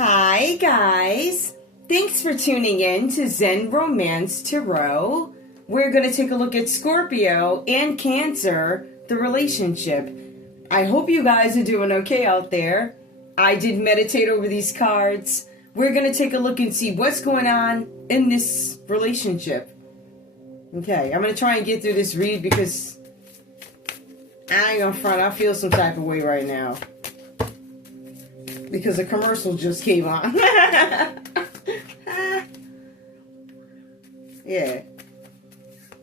Hi guys, thanks for tuning in to Zen Romance Tarot. We're going to take a look at Scorpio and Cancer, the relationship. I hope you guys are doing okay out there. I did meditate over these cards. We're going to take a look and see what's going on in this relationship. Okay, I'm going to try and get through this read because I ain't gonna front, I feel some type of way right now. Because a commercial just came on. Yeah.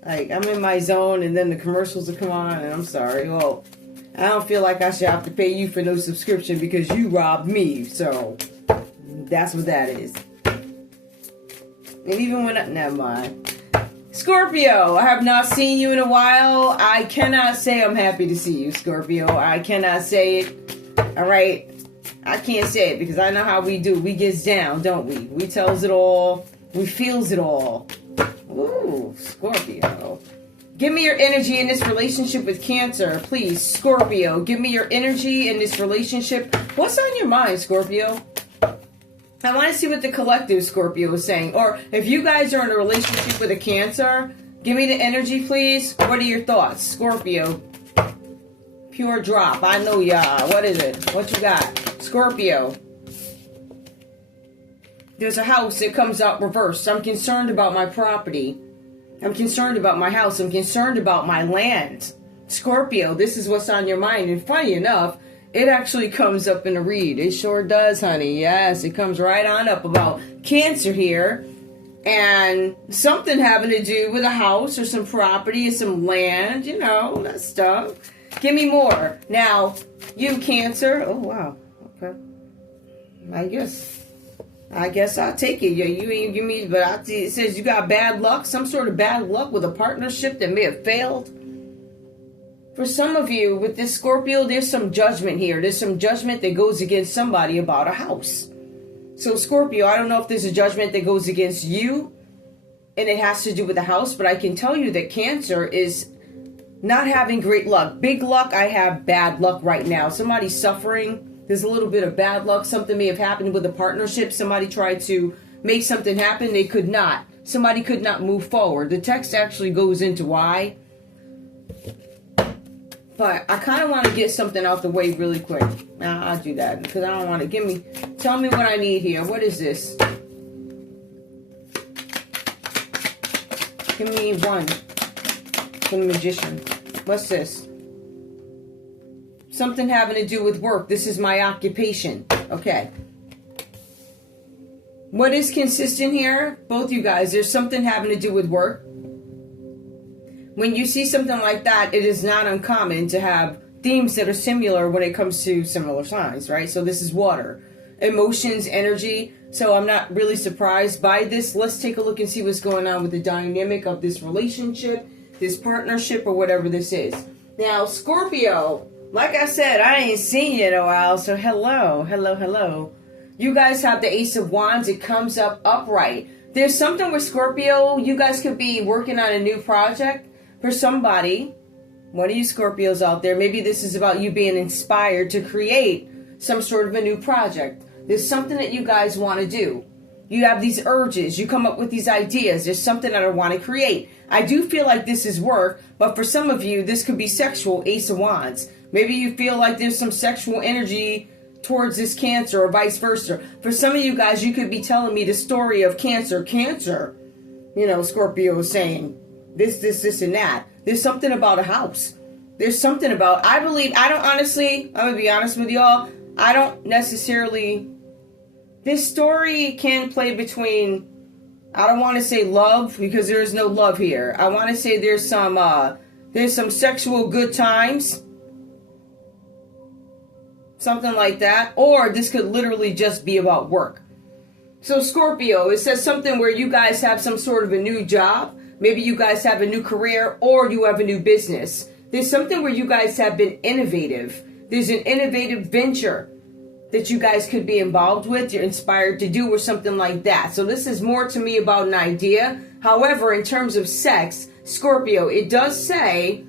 Like, I'm in my zone and then the commercials will come on and I'm sorry. Well, I don't feel like I should have to pay you for no subscription because you robbed me. So, that's what that is. And even when never mind. Scorpio, I have not seen you in a while. I cannot say I'm happy to see you, Scorpio. I cannot say it. Alright? I can't say it because I know how we do. We gets down, don't we? We tells it all. We feels it all. Ooh, Scorpio. Give me your energy in this relationship with Cancer. Please, Scorpio. Give me your energy in this relationship. What's on your mind, Scorpio? I want to see what the collective Scorpio is saying. Or if you guys are in a relationship with a Cancer, give me the energy, please. What are your thoughts, Scorpio? Pure drop. I know y'all. What is it? What you got? Scorpio. There's a house that comes out reversed. I'm concerned about my property. I'm concerned about my house. I'm concerned about my land. Scorpio, this is what's on your mind. And funny enough, it actually comes up in a read. It sure does, honey. Yes, it comes right on up about Cancer here. And something having to do with a house or some property or some land. You know, that stuff. Give me more. Now, you Cancer. Oh, wow. Okay. I guess I'll take it. Yeah, you ain't give me, but it says you got bad luck, some sort of bad luck with a partnership that may have failed. For some of you, with this Scorpio, there's some judgment here. There's some judgment that goes against somebody about a house. So Scorpio, I don't know if there's a judgment that goes against you and it has to do with the house, but I can tell you that Cancer is not having great luck. Big luck, I have bad luck right now. Somebody's suffering. There's a little bit of bad luck. Something may have happened with a partnership. Somebody tried to make something happen. They could not. Somebody could not move forward. The text actually goes into why. But I kind of want to get something out the way really quick. Now, I'll do that because I don't want to. Tell me what I need here. What is this? Give me one. The Magician. What's this? Something having to do with work. This is my occupation. Okay. What is consistent here? Both you guys, there's something having to do with work. When you see something like that, it is not uncommon to have themes that are similar when it comes to similar signs, right? So this is water. Emotions, energy. So I'm not really surprised by this. Let's take a look and see what's going on with the dynamic of this relationship, this partnership, or whatever this is. Now, Scorpio, like I said, I ain't seen you in a while, so hello. You guys have the Ace of Wands. It comes up upright. There's something with Scorpio. You guys could be working on a new project for somebody. One of you Scorpios out there, maybe this is about you being inspired to create some sort of a new project. There's something that you guys want to do. You have these urges. You come up with these ideas. There's something that I want to create. I do feel like this is work, but for some of you, this could be sexual, Ace of Wands. Maybe you feel like there's some sexual energy towards this Cancer or vice versa. For some of you guys, you could be telling me the story of Cancer. Cancer, you know, Scorpio is saying this, and that. There's something about a house. There's something about, I'm going to be honest with y'all, I don't necessarily, this story can play between, I don't want to say love because there is no love here. I want to say there's some sexual good times. Something like that. Or this could literally just be about work. So Scorpio, it says something where you guys have some sort of a new job. Maybe you guys have a new career or you have a new business. There's something where you guys have been innovative. There's an innovative venture that you guys could be involved with. You're inspired to do or something like that. So this is more to me about an idea. However, in terms of sex, Scorpio, it does say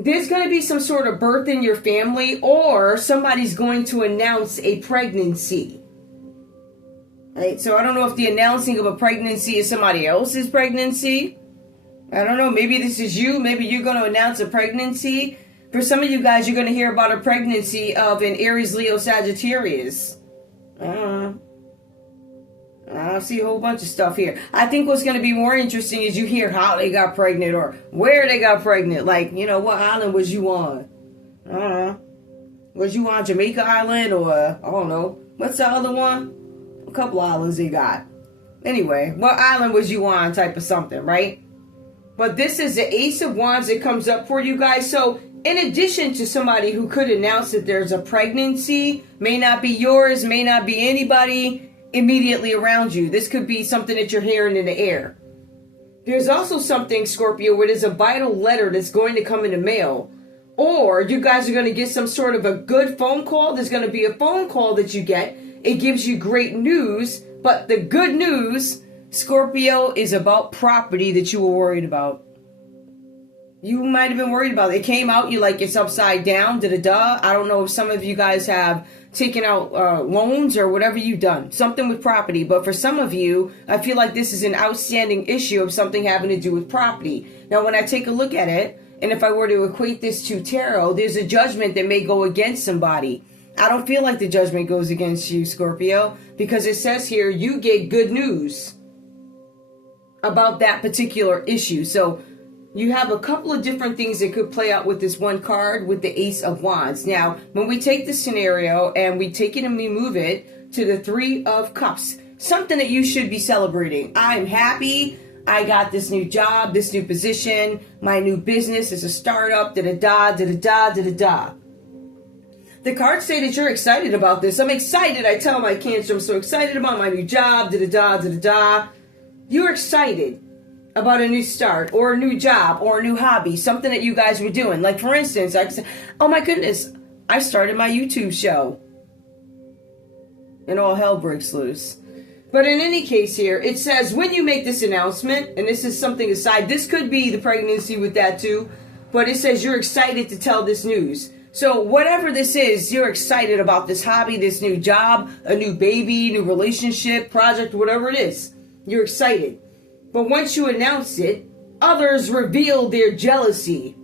There's going to be some sort of birth in your family, or somebody's going to announce a pregnancy. Right? So I don't know if the announcing of a pregnancy is somebody else's pregnancy. I don't know. Maybe this is you. Maybe you're going to announce a pregnancy. For some of you guys, you're going to hear about a pregnancy of an Aries, Leo, Sagittarius. I see a whole bunch of stuff here. I think what's going to be more interesting is you hear how they got pregnant or where they got pregnant. Like, what island was you on? I don't know. Was you on Jamaica Island or, I don't know. What's the other one? A couple islands they got. Anyway, what island was you on type of something, right? But this is the Ace of Wands that comes up for you guys. So in addition to somebody who could announce that there's a pregnancy, may not be yours, may not be anybody immediately around you. This could be something that you're hearing in the air. There's also something, Scorpio, where there's a vital letter that's going to come in the mail. Or you guys are going to get some sort of a good phone call. There's going to be a phone call that you get. It gives you great news. But the good news, Scorpio, is about property that you were worried about. You might have been worried about it. It came out, you like it's upside down, da-da-da. I don't know if some of you guys have taken out loans or whatever you've done. Something with property. But for some of you, I feel like this is an outstanding issue of something having to do with property. Now, when I take a look at it, and if I were to equate this to tarot, there's a judgment that may go against somebody. I don't feel like the judgment goes against you, Scorpio, because it says here you get good news about that particular issue. So you have a couple of different things that could play out with this one card with the Ace of Wands. Now, when we take the scenario and we take it and we move it to the Three of Cups, something that you should be celebrating. I'm happy. I got this new job, this new position, my new business is a startup, da-da-da, da-da-da, da-da-da. The cards say that you're excited about this. I'm excited. I tell my Cancer, I'm so excited about my new job, da-da-da, da-da-da. You're excited about a new start or a new job or a new hobby, something that you guys were doing. Like, for instance, I said, oh my goodness, I started my YouTube show. And all hell breaks loose. But in any case here, it says when you make this announcement, and this is something aside, this could be the pregnancy with that too, but it says you're excited to tell this news. So whatever this is, you're excited about this hobby, this new job, a new baby, new relationship, project, whatever it is. You're excited. But once you announce it, others reveal their jealousy.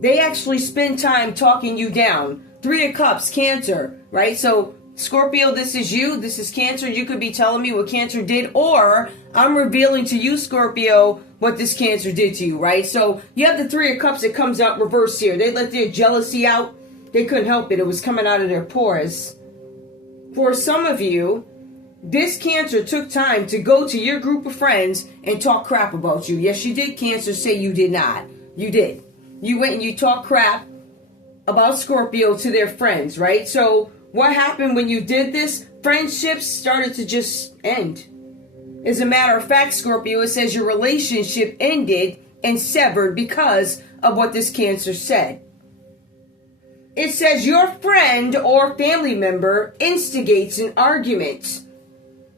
They actually spend time talking you down. Three of Cups, Cancer, right? So Scorpio, this is you. This is Cancer. You could be telling me what Cancer did, or I'm revealing to you, Scorpio, what this Cancer did to you, right? So you have the Three of Cups that comes out reversed here. They let their jealousy out. They couldn't help it. It was coming out of their pores. For some of you, this Cancer took time to go to your group of friends and talk crap about you. Yes, you did, Cancer. Say you did not. You did. You went and you talked crap about Scorpio to their friends, right? So what happened when you did this? Friendships started to just end. As a matter of fact, Scorpio, it says your relationship ended and severed because of what this Cancer said. It says your friend or family member instigates an argument.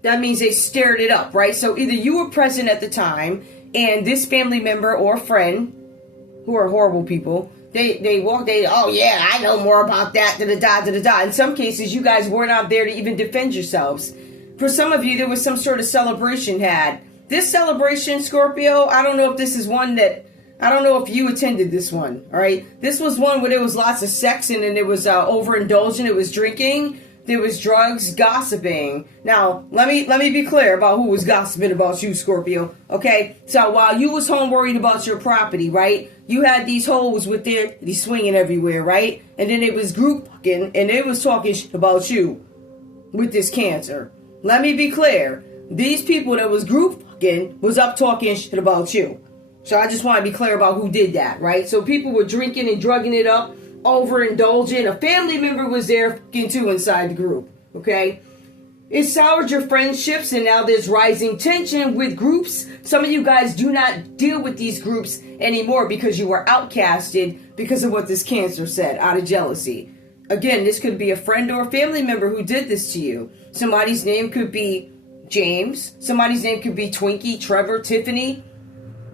That means they stirred it up, right? So either you were present at the time and this family member or friend, who are horrible people, they walk, oh yeah, I know more about that, da-da-da, da-da-da. In some cases, you guys were not there to even defend yourselves. For some of you, there was some sort of celebration had. This celebration, Scorpio, I don't know if this is one that, I don't know if you attended this one, all right? This was one where there was lots of sex and then there was overindulgent, it was drinking, there was drugs, gossiping. Now, let me be clear about who was gossiping about you, Scorpio, okay? So while you was home worried about your property, right? You had these hoes with their, these swinging everywhere, right? And then it was group fucking, and they was talking shit about you with this Cancer. Let me be clear. These people that was group fucking was up talking shit about you. So I just want to be clear about who did that, right? So people were drinking and drugging it up, overindulging. A family member was there fucking too inside the group, okay? It soured your friendships, and now there's rising tension with groups. Some of you guys do not deal with these groups anymore because you were outcasted because of what this Cancer said out of jealousy. Again, this could be a friend or a family member who did this to you. Somebody's name could be James. Somebody's name could be Twinkie, Trevor, Tiffany.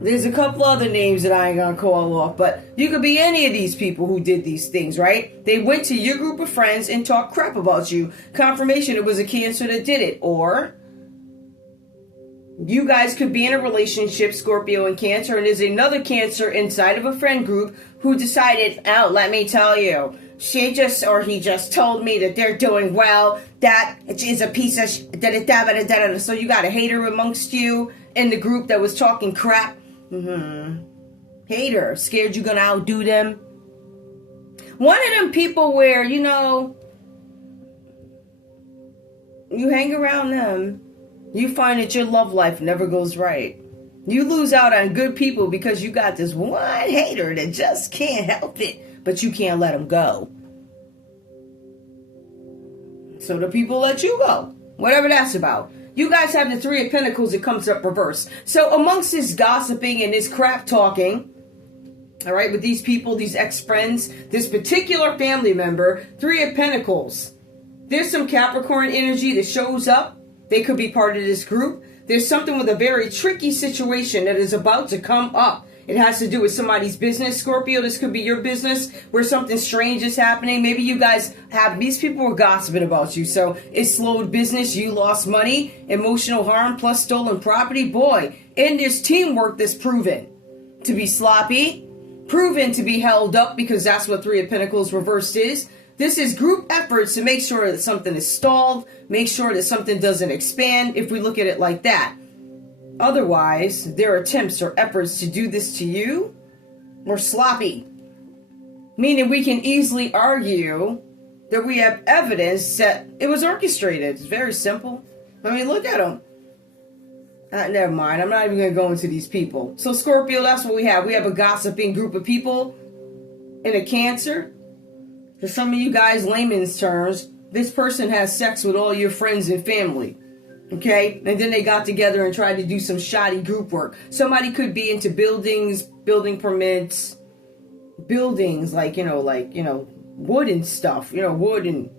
There's a couple other names that I ain't gonna call off, but you could be any of these people who did these things, right? They went to your group of friends and talked crap about you. Confirmation it was a Cancer that did it. Or you guys could be in a relationship, Scorpio and Cancer, and there's another Cancer inside of a friend group who decided, oh, let me tell you, he just told me that they're doing well. That is a piece of so you got a hater amongst you in the group that was talking crap. Hater, scared you're gonna outdo them. One of them people where, you hang around them, you find that your love life never goes right. You lose out on good people because you got this one hater that just can't help it, but you can't let them go. So the people let you go, whatever that's about. You guys have the Three of Pentacles that comes up reverse. So amongst this gossiping and this crap talking, all right, with these people, these ex-friends, this particular family member, Three of Pentacles, there's some Capricorn energy that shows up. They could be part of this group. There's something with a very tricky situation that is about to come up. It has to do with somebody's business, Scorpio. This could be your business where something strange is happening. Maybe you guys these people were gossiping about you. So it slowed business. You lost money, emotional harm, plus stolen property. Boy, in this teamwork that's proven to be sloppy, proven to be held up because that's what Three of Pentacles reversed is. This is group efforts to make sure that something is stalled, make sure that something doesn't expand, if we look at it like that. Otherwise, their attempts or efforts to do this to you were sloppy. Meaning we can easily argue that we have evidence that it was orchestrated. It's very simple. I mean, look at them. Never mind. I'm not even going to go into these people. So Scorpio, that's what we have. We have a gossiping group of people in a Cancer. For some of you guys, layman's terms, this person has sex with all your friends and family. Okay? And then they got together and tried to do some shoddy group work. Somebody could be into buildings, building permits, buildings like wood and stuff, wood and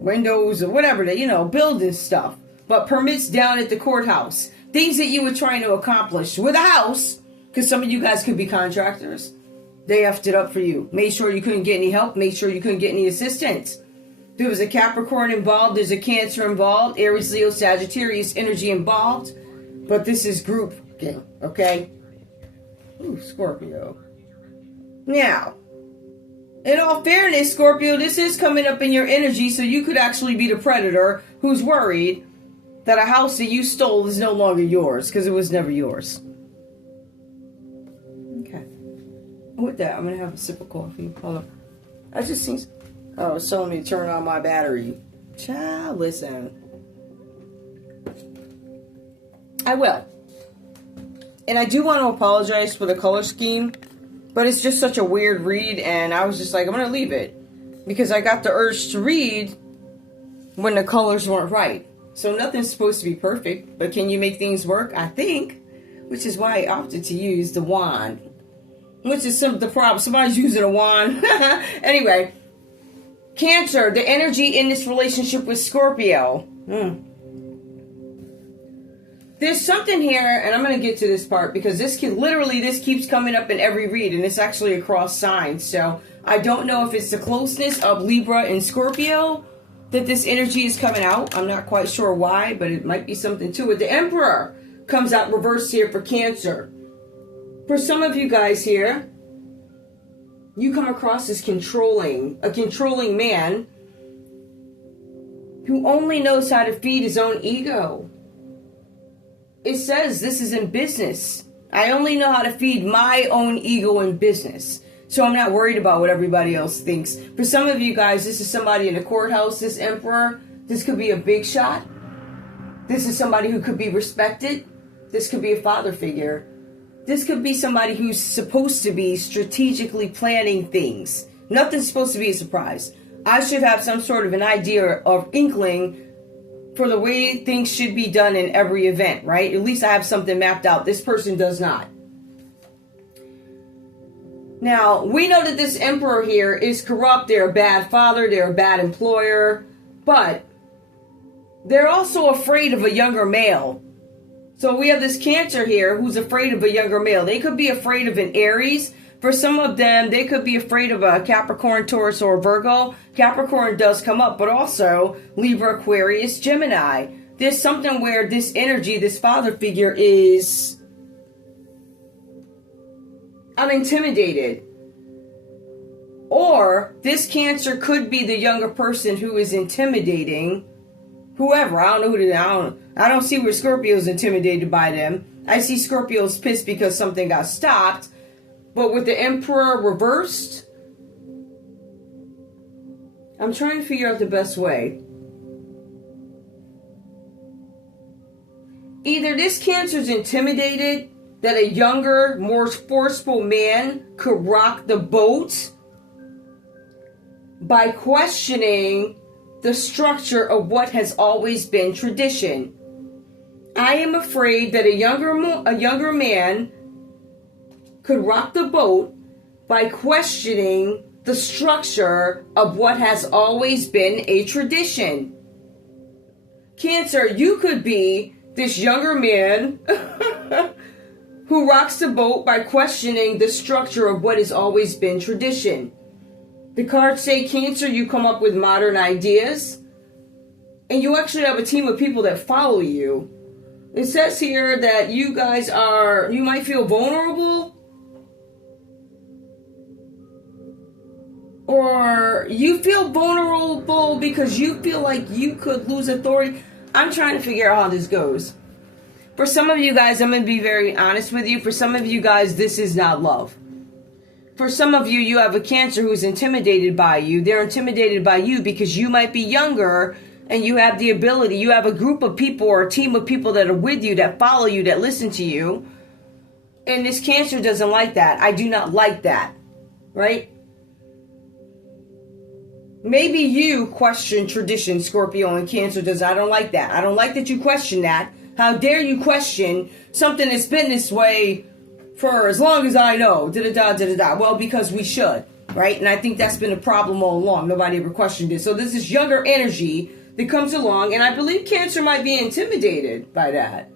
windows or whatever, building stuff. But permits down at the courthouse. Things that you were trying to accomplish with a house, because some of you guys could be contractors. They effed it up for you. Made sure you couldn't get any help. Made sure you couldn't get any assistance. There was a Capricorn involved. There's a Cancer involved. Aries, Leo, Sagittarius energy involved. But this is group game, okay? Ooh, Scorpio. Now, in all fairness, Scorpio, this is coming up in your energy, so you could actually be the predator who's worried that a house that you stole is no longer yours because it was never yours. Okay. With that, I'm going to have a sip of coffee. Hold on. I just seen... Oh, it's telling me to turn on my battery. Child, listen. I will. And I do want to apologize for the color scheme, but it's just such a weird read, and I was just like, I'm going to leave it. Because I got the urge to read when the colors weren't right. So nothing's supposed to be perfect, but can you make things work? I think. Which is why I opted to use the wand. Which is the problem. Somebody's using a wand. Anyway. Cancer, the energy in this relationship with Scorpio. There's something here, and I'm going to get to this part because this keeps coming up in every read, and it's actually across signs. So I don't know if it's the closeness of Libra and Scorpio that this energy is coming out. I'm not quite sure why, but it might be something to it. The Emperor comes out reversed here for Cancer. For some of you guys here, you come across as a controlling man who only knows how to feed his own ego. It says this is in business. I only know how to feed my own ego in business. So I'm not worried about what everybody else thinks. For some of you guys, this is somebody in the courthouse, this Emperor. This could be a big shot. This is somebody who could be respected. This could be a father figure. This could be somebody who's supposed to be strategically planning things. Nothing's supposed to be a surprise. I should have some sort of an idea or inkling for the way things should be done in every event, right? At least I have something mapped out. This person does not. Now, we know that this Emperor here is corrupt. They're a bad father. They're a bad employer. But they're also afraid of a younger male. So we have this Cancer here who's afraid of a younger male. They could be afraid of an Aries. For some of them, they could be afraid of a Capricorn, Taurus, or Virgo. Capricorn does come up, but also Libra, Aquarius, Gemini. There's something where this energy, this father figure is unintimidated. Or this Cancer could be the younger person who is intimidating whoever. I don't know who they are. I don't see where Scorpio's intimidated by them. I see Scorpio's pissed because something got stopped. But with the Emperor reversed, I'm trying to figure out the best way. Either this Cancer's intimidated that a younger, more forceful man could rock the boat by questioning the structure of what has always been tradition. I am afraid that a younger man could rock the boat by questioning the structure of what has always been a tradition. Cancer, you could be this younger man who rocks the boat by questioning the structure of what has always been tradition. The cards say, Cancer, you come up with modern ideas, and you actually have a team of people that follow you. It says here that you guys you might feel vulnerable, or you feel vulnerable because you feel like you could lose authority. I'm trying to figure out how this goes. For some of you guys, I'm going to be very honest with you. For some of you guys, this is not love. For some of you, you have a Cancer who's intimidated by you. They're intimidated by you because you might be younger and you have the ability. You have a group of people or a team of people that are with you, that follow you, that listen to you. And this Cancer doesn't like that. I do not like that. Right? Maybe you question tradition, Scorpio, and Cancer does. I don't like that. I don't like that you question that. How dare you question something that's been this way for as long as I know, da-da-da. Well, because we should, right? And I think that's been a problem all along. Nobody ever questioned it. So there's this younger energy that comes along, and I believe Cancer might be intimidated by that.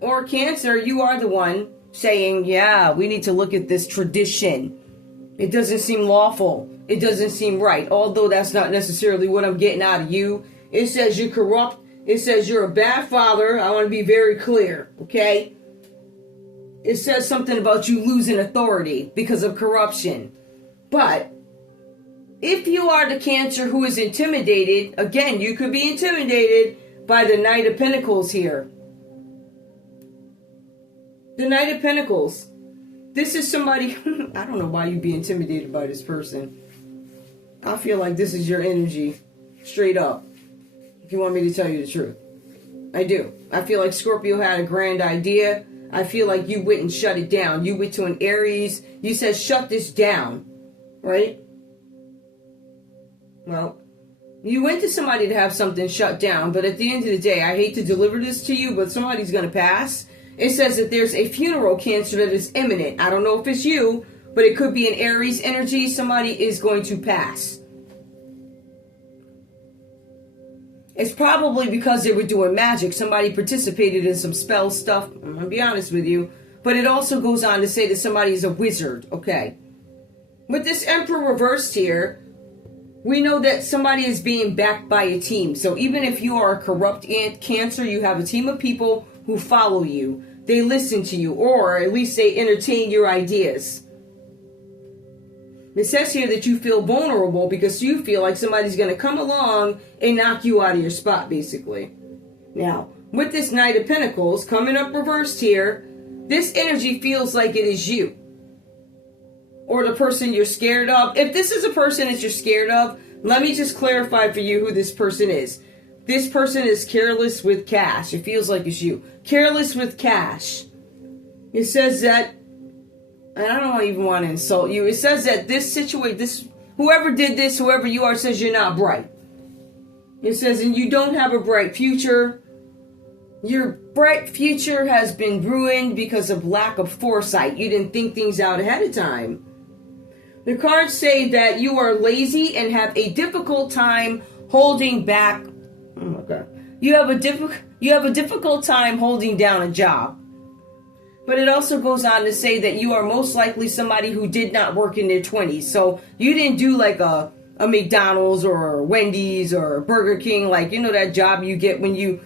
Or Cancer, you are the one saying, yeah, we need to look at this tradition. It doesn't seem lawful. It doesn't seem right. Although that's not necessarily what I'm getting out of you. It says you're corrupt. It says you're a bad father. I want to be very clear, okay? It says something about you losing authority because of corruption. But if you are the Cancer who is intimidated, again, you could be intimidated by the Knight of Pentacles here. The Knight of Pentacles. This is somebody, I don't know why you'd be intimidated by this person. I feel like this is your energy, straight up, if you want me to tell you the truth. I do. I feel like Scorpio had a grand idea. I feel like you went and shut it down. You went to an Aries. You said, shut this down. Right? Well, you went to somebody to have something shut down. But at the end of the day, I hate to deliver this to you, but somebody's going to pass. It says that there's a funeral, Cancer, that is imminent. I don't know if it's you, but it could be an Aries energy. Somebody is going to pass. It's probably because they were doing magic. Somebody participated in some spell stuff. I'm going to be honest with you. But it also goes on to say that somebody is a wizard. Okay. With this Emperor reversed here, we know that somebody is being backed by a team. So even if you are a corrupt Cancer, you have a team of people who follow you. They listen to you, or at least they entertain your ideas. It says here that you feel vulnerable because you feel like somebody's going to come along and knock you out of your spot, basically. Now, with this Knight of Pentacles coming up reversed here, this energy feels like it is you. Or the person you're scared of. If this is a person that you're scared of, let me just clarify for you who this person is. This person is careless with cash. It feels like it's you. Careless with cash. It says that, and I don't even want to insult you. It says that this situation, whoever did this, whoever you are, says you're not bright. It says, and you don't have a bright future. Your bright future has been ruined because of lack of foresight. You didn't think things out ahead of time. The cards say that you are lazy and have a difficult time holding back. Oh my God. you have a difficult time holding down a job. But it also goes on to say that you are most likely somebody who did not work in their 20s. So you didn't do like a McDonald's or a Wendy's or a Burger King, like, you know, that job you get when you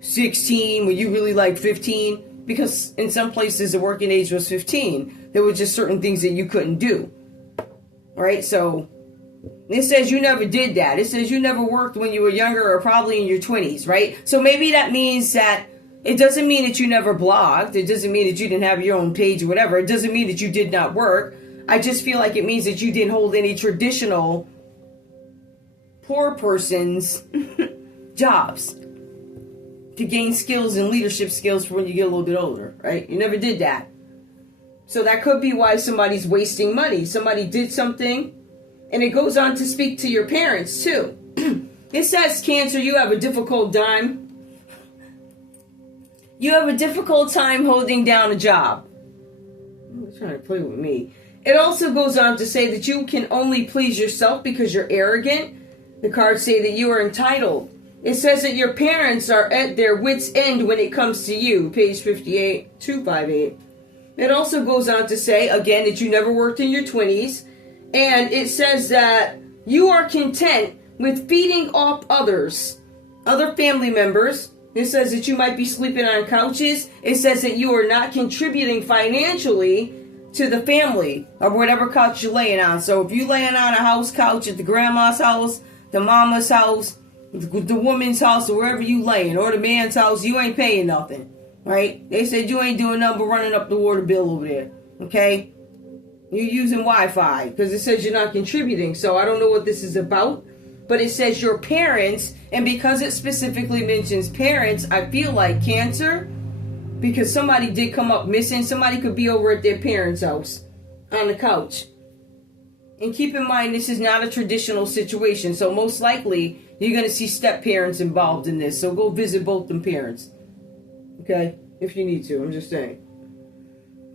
16, when you really like 15, because in some places the working age was 15. There were just certain things that you couldn't do. All right, so it says you never did that. It says you never worked when you were younger or probably in your 20s, right? So maybe that means that it doesn't mean that you never blogged. It doesn't mean that you didn't have your own page or whatever. It doesn't mean that you did not work. I just feel like it means that you didn't hold any traditional poor person's jobs to gain skills and leadership skills for when you get a little bit older, right? You never did that. So that could be why somebody's wasting money. Somebody did something, and it goes on to speak to your parents too. It says, Cancer, you have a difficult time. You have a difficult time holding down a job. They're trying to play with me. It also goes on to say that you can only please yourself because you're arrogant. The cards say that you are entitled. It says that your parents are at their wits' end when it comes to you. Page 58, 258. It also goes on to say, again, that you never worked in your 20s. And it says that you are content with feeding off others, other family members. It says that you might be sleeping on couches. It says that you are not contributing financially to the family or whatever couch you're laying on. So if you're laying on a house couch at the grandma's house, the mama's house, the woman's house, or wherever you laying, or the man's house, you ain't paying nothing, right? They said you ain't doing nothing but running up the water bill over there, okay? You're using Wi-Fi because it says you're not contributing. So I don't know what this is about, but it says your parents, and because it specifically mentions parents, I feel like Cancer, because somebody did come up missing. Somebody could be over at their parents' house on the couch. And keep in mind, this is not a traditional situation. So most likely, you're going to see step-parents involved in this. So go visit both them parents. Okay? If you need to. I'm just saying.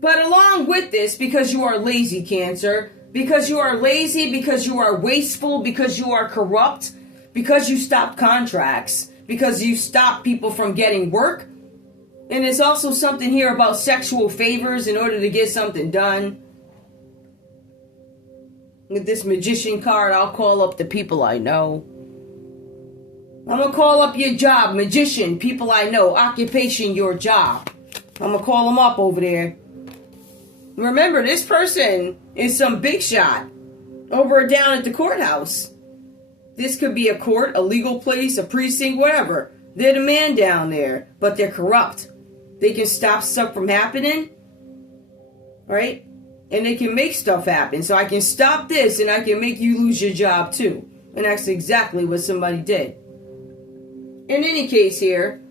But along with this, because you are lazy, Cancer, because you are lazy, because you are wasteful, because you are corrupt, because you stop contracts, because you stop people from getting work. And there's also something here about sexual favors in order to get something done. With this magician card, I'll call up the people I know. I'm going to call up your job, magician, people I know, occupation, your job. I'm going to call them up over there. Remember, this person is some big shot over down at the courthouse. This could be a court, a legal place, a precinct, whatever. They're the man down there, but they're corrupt. They can stop stuff from happening, right? And they can make stuff happen. So I can stop this and I can make you lose your job too. And that's exactly what somebody did. In any case here,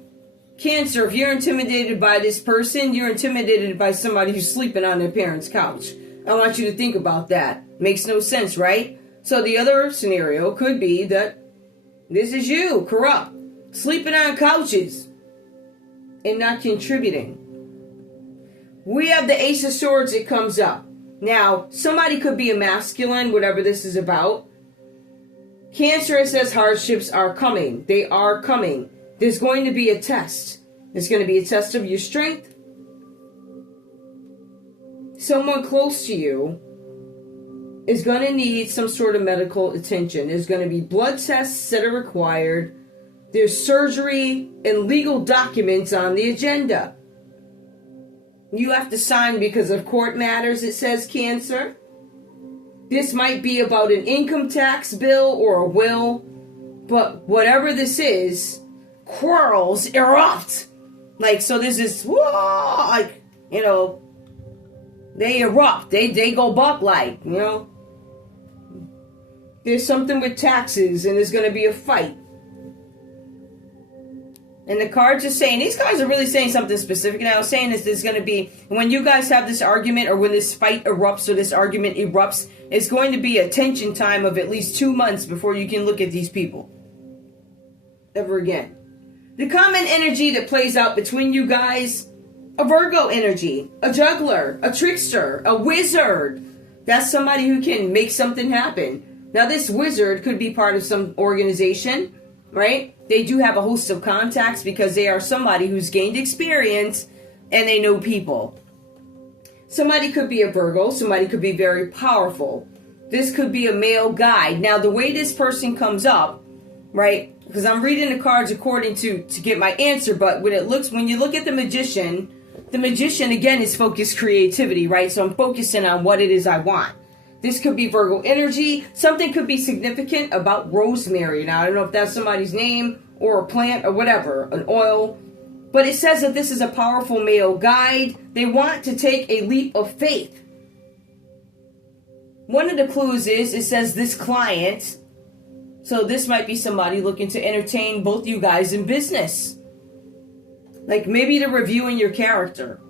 Cancer, if you're intimidated by this person, you're intimidated by somebody who's sleeping on their parents' couch. I want you to think about that. Makes no sense, right? So the other scenario could be that this is you, corrupt, sleeping on couches and not contributing. We have the Ace of Swords that comes up. Now, somebody could be a masculine, whatever this is about. Cancer, it says hardships are coming. They are coming. There's going to be a test. There's going to be a test of your strength. Someone close to you is going to need some sort of medical attention. There's going to be blood tests that are required. There's surgery and legal documents on the agenda. You have to sign because of court matters, it says, Cancer. This might be about an income tax bill or a will, but whatever this is, quarrels erupt. Like, so there's this, whoa, like, you know, they erupt. They go buck like, you know. There's something with taxes and there's going to be a fight. And the cards are saying, these guys are really saying something specific. And I was saying is there's going to be, when you guys have this argument or when this fight erupts or this argument erupts, it's going to be a tension time of at least 2 months before you can look at these people ever again. The common energy that plays out between you guys, a Virgo energy, a juggler, a trickster, a wizard. That's somebody who can make something happen. Now this wizard could be part of some organization. right? They do have a host of contacts because they are somebody who's gained experience and they know people. Somebody could be a Virgo. Somebody could be very powerful. This could be a male guide. Now, the way this person comes up, right? Because I'm reading the cards according to get my answer, but when you look at the magician again is focused creativity, right? So I'm focusing on what it is I want. This could be Virgo energy. Something could be significant about rosemary. Now, I don't know if that's somebody's name or a plant or whatever, an oil. But it says that this is a powerful male guide. They want to take a leap of faith. One of the clues is, it says this client. So this might be somebody looking to entertain both you guys in business. Like maybe they're reviewing your character.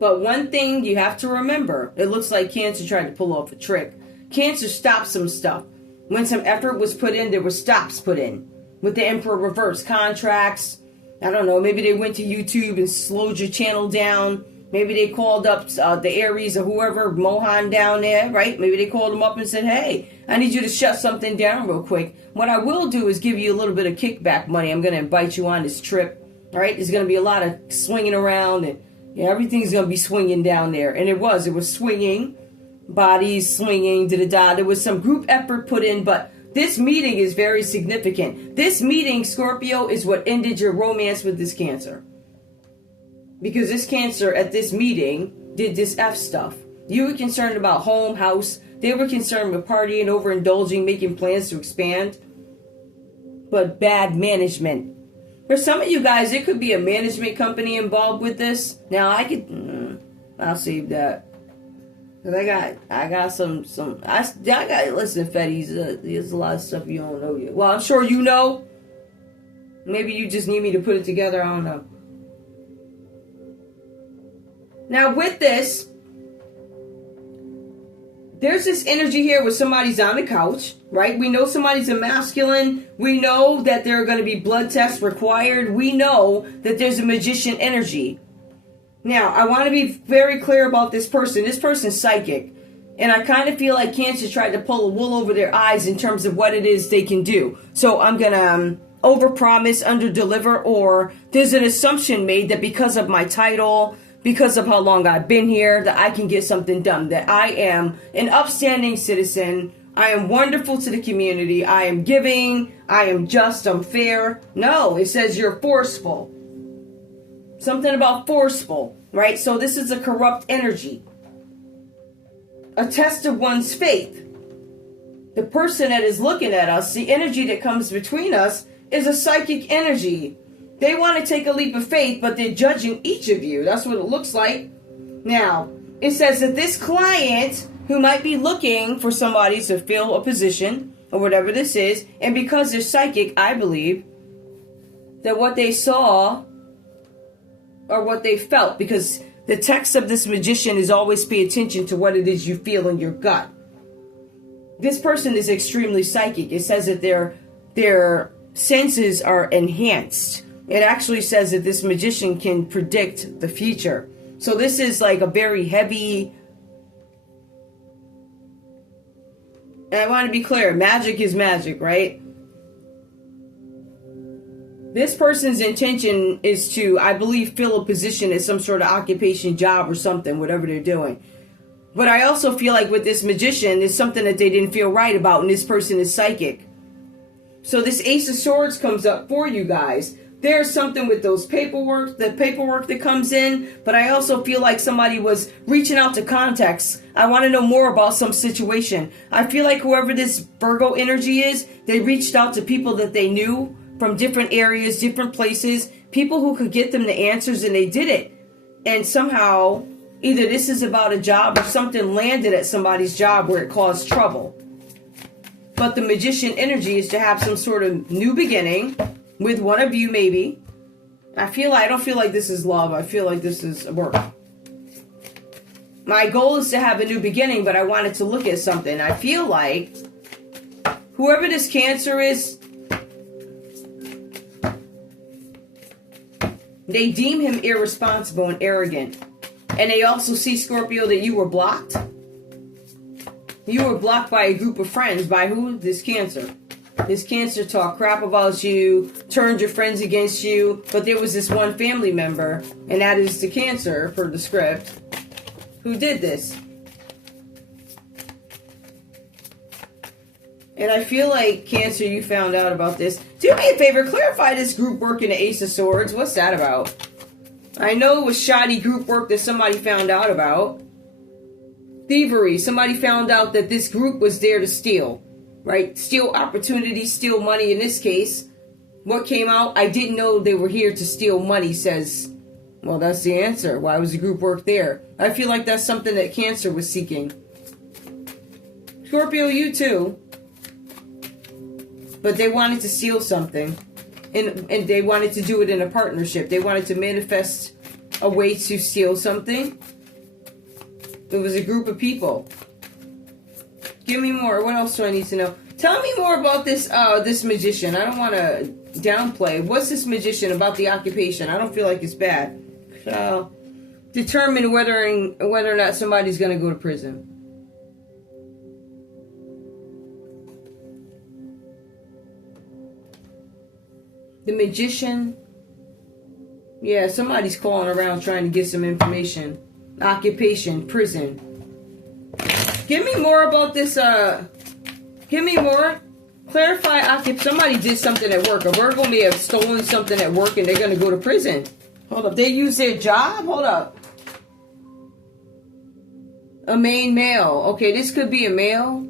But one thing you have to remember, it looks like Cancer tried to pull off a trick. Cancer stopped some stuff. When some effort was put in, there were stops put in. With the Emperor reverse, contracts. I don't know, maybe they went to YouTube and slowed your channel down. Maybe they called up the Aries or whoever, Mohan down there, right? Maybe they called them up and said, hey, I need you to shut something down real quick. What I will do is give you a little bit of kickback money. I'm going to invite you on this trip, all right? There's going to be a lot of swinging around and everything's going to be swinging down there. And it was swinging, bodies swinging, da-da-da. There was some group effort put in, but this meeting is very significant. This meeting, Scorpio, is what ended your romance with this Cancer. Because this Cancer at this meeting did this F stuff. You were concerned about home, house. They were concerned with partying, overindulging, making plans to expand. But bad management. For some of you guys, it could be a management company involved with this. Now, I'll save that. Cause I got some, listen, Fetties, there's a lot of stuff you don't know yet. Well, I'm sure you know. Maybe you just need me to put it together, I don't know. Now, with this, there's this energy here where somebody's on the couch, right? We know somebody's a masculine. We know that there are going to be blood tests required. We know that there's a magician energy. Now, I want to be very clear about this person. This person's psychic. And I kind of feel like Cancer tried to pull a wool over their eyes in terms of what it is they can do. So I'm going to overpromise, underdeliver, or there's an assumption made that because of my title, because of how long I've been here, that I can get something done, that I am an upstanding citizen, I am wonderful to the community, I am giving, I am just, I'm fair. No, it says you're forceful. Something about forceful, right? So this is a corrupt energy. A test of one's faith. The person that is looking at us, the energy that comes between us, is a psychic energy. They want to take a leap of faith, but they're judging each of you. That's what it looks like. Now, it says that this client who might be looking for somebody to fill a position or whatever this is, and because they're psychic, I believe that what they saw or what they felt, because the text of this magician is always pay attention to what it is you feel in your gut. This person is extremely psychic. It says that their senses are enhanced. It actually says that this magician can predict the future. So this is like a very heavy... And I want to be clear, magic is magic, right? This person's intention is to, I believe, fill a position at some sort of occupation, job or something, whatever they're doing. But I also feel like with this magician, there's something that they didn't feel right about, and this person is psychic. So this Ace of Swords comes up for you guys. There's something with those paperwork that comes in, but I also feel like somebody was reaching out to contacts. I want to know more about some situation. I feel like whoever this Virgo energy is, they reached out to people that they knew from different areas, different places, people who could get them the answers, and they did it. And somehow, either this is about a job or something landed at somebody's job where it caused trouble. But the magician energy is to have some sort of new beginning with one of you, maybe. I don't feel like this is love. I feel like this is work. My goal is to have a new beginning, but I wanted to look at something. I feel like whoever this Cancer is, they deem him irresponsible and arrogant. And they also see, Scorpio, that you were blocked. You were blocked by a group of friends. By who? This Cancer. This Cancer talked crap about you, turned your friends against you, but there was this one family member, and that is the Cancer, per the script, who did this. And I feel like, Cancer, you found out about this. Do me a favor, clarify this group work in the Ace of Swords. What's that about? I know it was shoddy group work that somebody found out about. Thievery. Somebody found out that this group was there to steal. Right? Steal opportunities, steal money. In this case, what came out? I didn't know they were here to steal money, says, well, that's the answer. Why was the group work there? I feel like that's something that Cancer was seeking. Scorpio, you too. But they wanted to steal something. And they wanted to do it in a partnership. They wanted to manifest a way to steal something. It was a group of people. Give me more. What else do I need to know? Tell me more about this this magician. I don't want to downplay. What's this magician about the occupation? I don't feel like it's bad. So, determine whether or not somebody's going to go to prison. The magician. Yeah, somebody's calling around trying to get some information. Occupation, prison. Give me more about this, give me more. Clarify, somebody did something at work. A Virgo may have stolen something at work and they're going to go to prison. Hold up, they use their job? Hold up. A main male. Okay, this could be a male.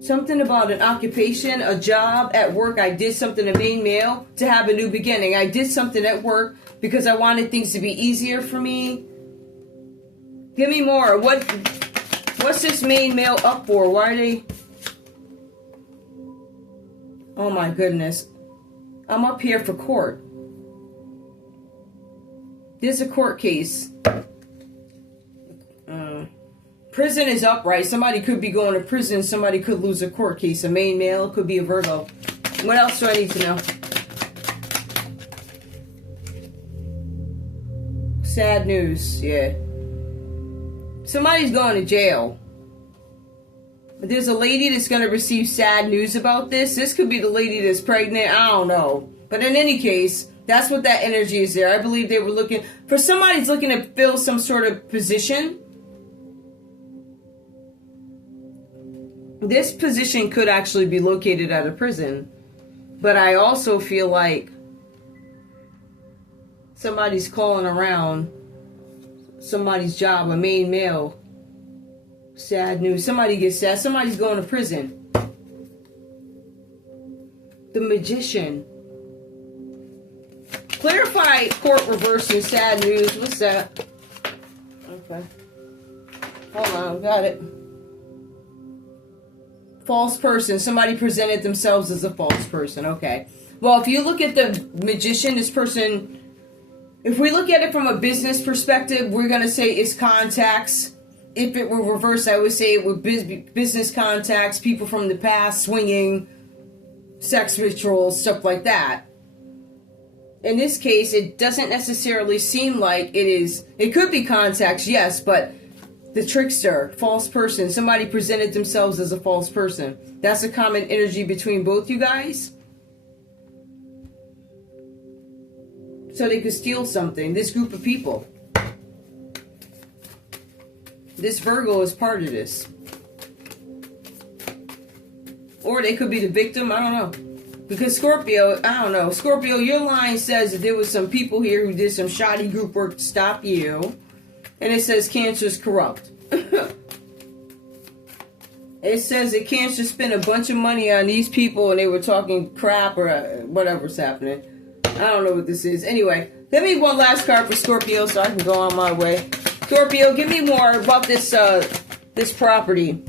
Something about an occupation, a job at work. I did something, a main male, to have a new beginning. I did something at work because I wanted things to be easier for me. Give me more. What's this main male up for? Why are they... Oh my goodness. I'm up here for court. There's a court case. Prison is upright. Somebody could be going to prison. Somebody could lose a court case. A main male. Could be a Virgo. What else do I need to know? Sad news. Yeah. Somebody's going to jail. There's a lady that's going to receive sad news about this. This could be the lady that's pregnant. I don't know. But in any case, that's what that energy is there. I believe they were looking for somebody's looking to fill some sort of position. This position could actually be located at a prison. But I also feel like somebody's calling around somebody's job, a main male. Sad news. Somebody gets sad. Somebody's going to prison. The magician. Clarify court reversing sad news. What's that? Okay. Hold on. Got it. False person. Somebody presented themselves as a false person. Okay. Well, if you look at the magician, this person... If we look at it from a business perspective, we're going to say it's contacts. If it were reversed, I would say it would be business contacts, people from the past, swinging, sex rituals, stuff like that. In this case, it doesn't necessarily seem like it is. It could be contacts, yes, but the trickster, false person, somebody presented themselves as a false person. That's a common energy between both you guys. So they could steal something. This group of people. This Virgo is part of this. Or they could be the victim. I don't know. Because Scorpio, I don't know. Scorpio, your line says that there was some people here who did some shoddy group work to stop you. And it says Cancer's corrupt. It says that Cancer spent a bunch of money on these people and they were talking crap or whatever's happening. I don't know what this is. Anyway, let me one last card for Scorpio so I can go on my way. Scorpio, give me more about this this property.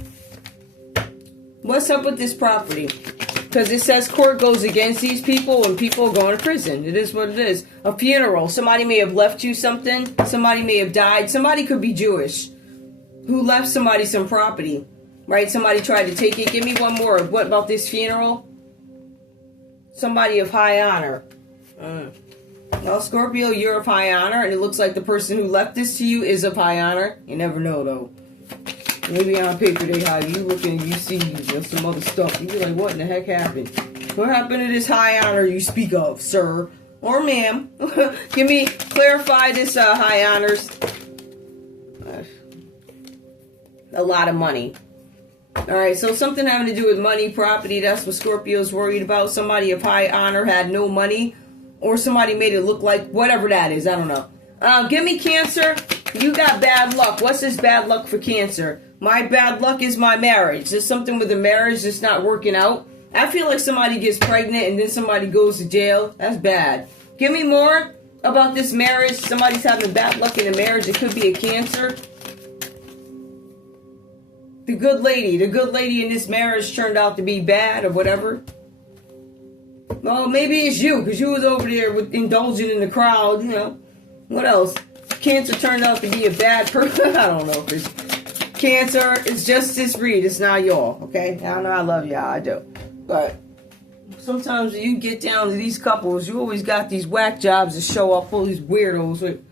What's up with this property? Because it says court goes against these people and people are going to prison. It is what it is. A funeral. Somebody may have left you something. Somebody may have died. Somebody could be Jewish who left somebody some property. Right? Somebody tried to take it. Give me one more. What about this funeral? Somebody of high honor. Well, Scorpio, you're of high honor, and it looks like the person who left this to you is of high honor. You never know, though. Maybe on paper they have you looking, you see some other stuff. You be like, what in the heck happened? What happened to this high honor you speak of, sir? Or ma'am? Clarify this high honors. A lot of money. Alright, so something having to do with money, property, that's what Scorpio's worried about. Somebody of high honor had no money, or somebody made it look like whatever that is, I don't know. Give me Cancer. You got bad luck. What's this bad luck for Cancer? My bad luck is my marriage. There's something with the marriage that's not working out. I feel like somebody gets pregnant and then somebody goes to jail. That's bad. Give me more about this marriage. Somebody's having bad luck in a marriage. It could be a Cancer. The good lady in this marriage turned out to be bad or whatever. Well, maybe it's you, because you was over there indulging in the crowd, you know. What else? Cancer turned out to be a bad person. I don't know if it's Cancer. It's just this read. It's not y'all, okay? I know I love y'all. I do. But sometimes when you get down to these couples, you always got these whack jobs that show up, all these weirdos with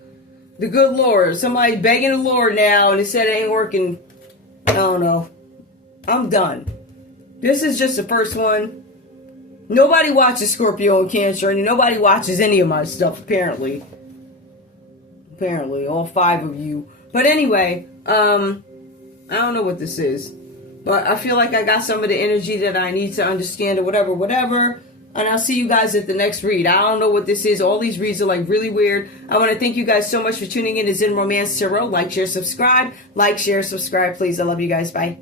the good Lord. Somebody begging the Lord now, and they said it ain't working. I don't know. I'm done. This is just the first one. Nobody watches Scorpio and Cancer, and nobody watches any of my stuff, apparently. Apparently, all 5 of you. But anyway, I don't know what this is. But I feel like I got some of the energy that I need to understand or whatever. And I'll see you guys at the next read. I don't know what this is. All these reads are like really weird. I want to thank you guys so much for tuning in to Zen Romance Tarot. Like, share, subscribe. Like, share, subscribe, please. I love you guys. Bye.